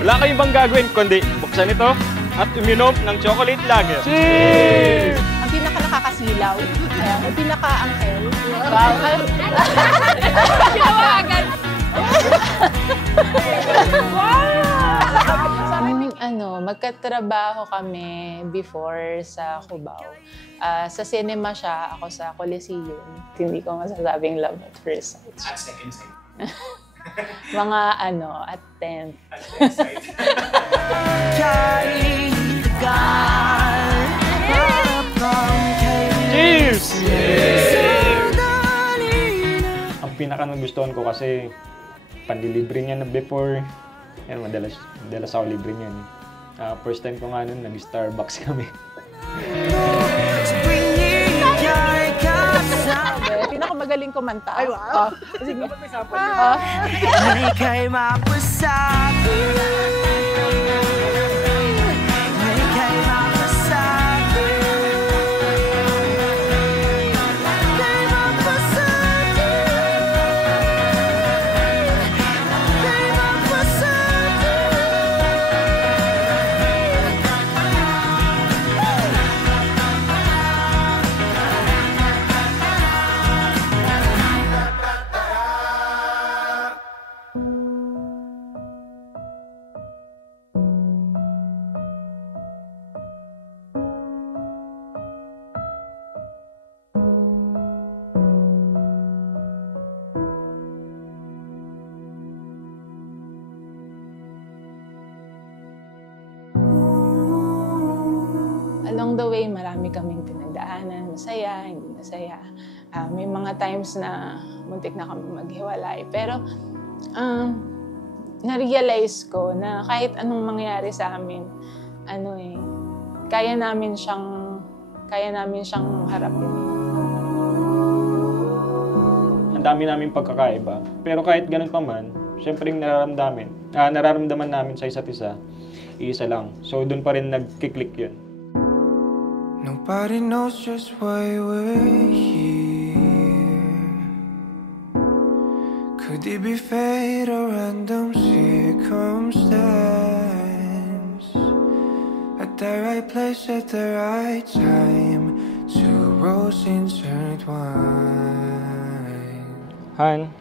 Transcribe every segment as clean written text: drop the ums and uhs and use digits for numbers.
Wala kayong bang gagawin kundi buksan ito at uminom ng chocolate lager. Cheers! Ang pinaka nakakasilaw, ang pinaka-angkel. Wow! Ginawa agad! Magkatrabaho kami before sa Cubao. Sa cinema siya, ako sa Coliseum. Hindi ko masasabing love at first sight. At second sight. Mga at 10th. At 10th sight. Cheers! Ang pinaka-nagustuhan ko kasi pandilibre niya na before. Yan, madalas ako libre niyan. First time ko nga nun, nag-Starbucks kami. Pinakamagaling kumanta. Ay, wow! Sige, dapat may sample Along the way, marami kaming pinagdaanan, masaya, hindi masaya. May mga times na muntik na kami maghiwalay. Pero na-realize ko na kahit anong mangyari sa amin, kaya namin siyang harapin. Ang dami namin pagkakaiba. Pero kahit ganun pa man, syempre yung nararamdaman namin sa isa't isa, iisa lang. So doon pa rin nagkiklik yun. Nobody knows just why we're here. Could it be fate or random circumstance? At the right place at the right time, two roads intertwined. Han,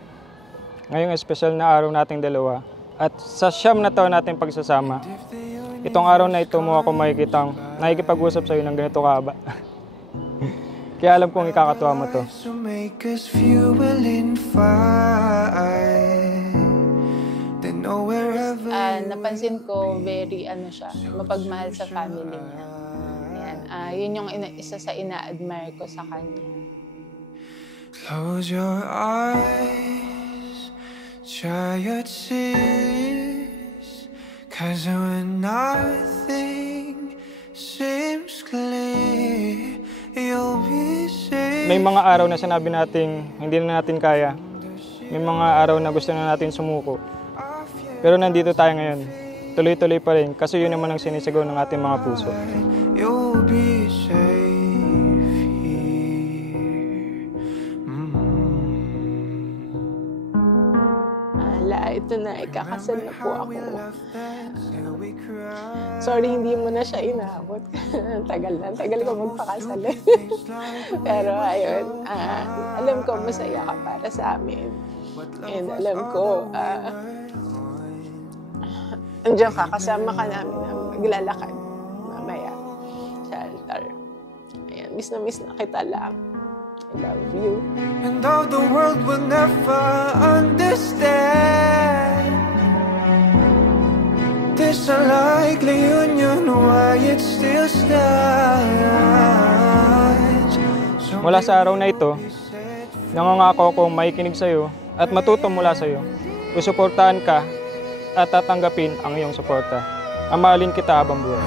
ngayong espesyal na araw nating dalawa at sa siyam na taon nating pagsasama, itong araw na ito mo ako makikitang nakikipag-usap sa'yo ng ganito kahaba. Kaya alam kong ikakatuwa mo to. Napansin ko, very mapagmahal sa family niya. Yun yung isa sa ina-admire ko sa kanya. Close your eyes, dry your tears, 'cause when nothing seems clear, you'll be safe. May mga araw na sinabi nating hindi na natin kaya. May mga araw na gusto na natin sumuko. Pero nandito tayo ngayon. Tuloy-tuloy pa rin kasi yun naman ang sinisigaw ng ating mga puso. You'll be safe here. Ito na, ikakasal na po ako. Sorry, hindi mo na siya inabot. Tagal ko magpakasal. Pero ayun, alam ko masaya ka para sa amin. And alam ko, andiyan ka, kasama ka namin na maglalakad mamaya sa altar. Ayan, miss na kita lang. I love you. And though the world will never understand, this unlikely union, why it still stands. Mula sa araw na ito, nangangako akong makikinig sa'yo at matuto mula sa'yo. Susuportahan ka at tatanggapin ang iyong suporta. Amahalin kita habang buhay.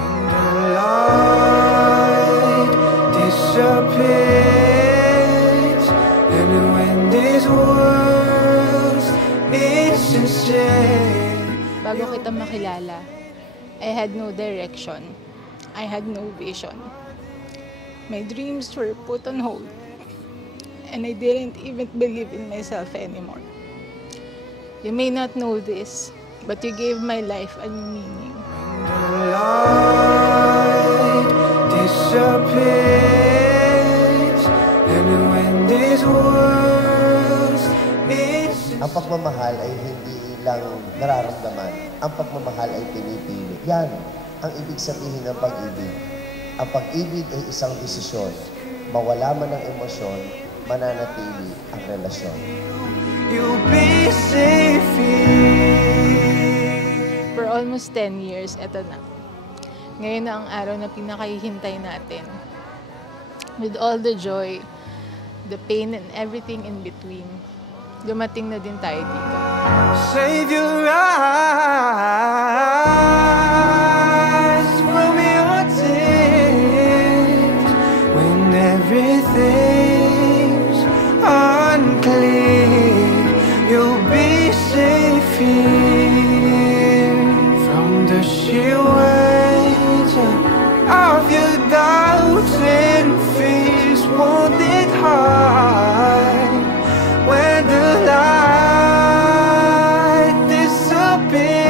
Bago kita makilala, I had no direction. I had no vision. My dreams were put on hold. And I didn't even believe in myself anymore. You may not know this, but you gave my life a new meaning. The light disappears, and when this world is Ang pagmamahal ay hindi lang nararamdaman. Ang pagmamahal ay pinipili. Yan ang ibig sabihin ng pag-ibig. Ang pag-ibig ay isang desisyon. Mawala man ang emosyon, mananatili ang relasyon. you'll be safe here. For almost 10 years, eto na. Ngayon na ang araw na pinakahihintay natin. With all the joy, the pain, and everything in between, dumating na din tayo dito. Save your eyes from your tears when everything's unclear. You'll be safe here from the sheer weight of your doubts and fears. Won't it hide when the light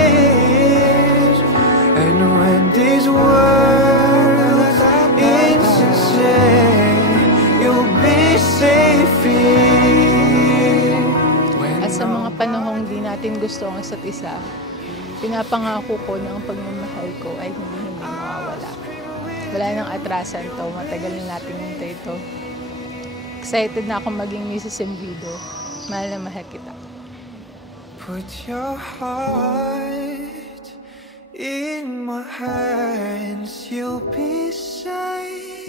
disappears, and when this world is sincere, you'll be safe here. At sa mga panahong di natin gusto ang isa't isa, pinapangako ko na ang pagmamahal ko ay hindi mawawala. Wala nang atrasan to, matagal na natin hintay ito. Excited na akong maging Mrs. Embido. Mahal na mahal kita. Put your heart in my hands, you'll be safe.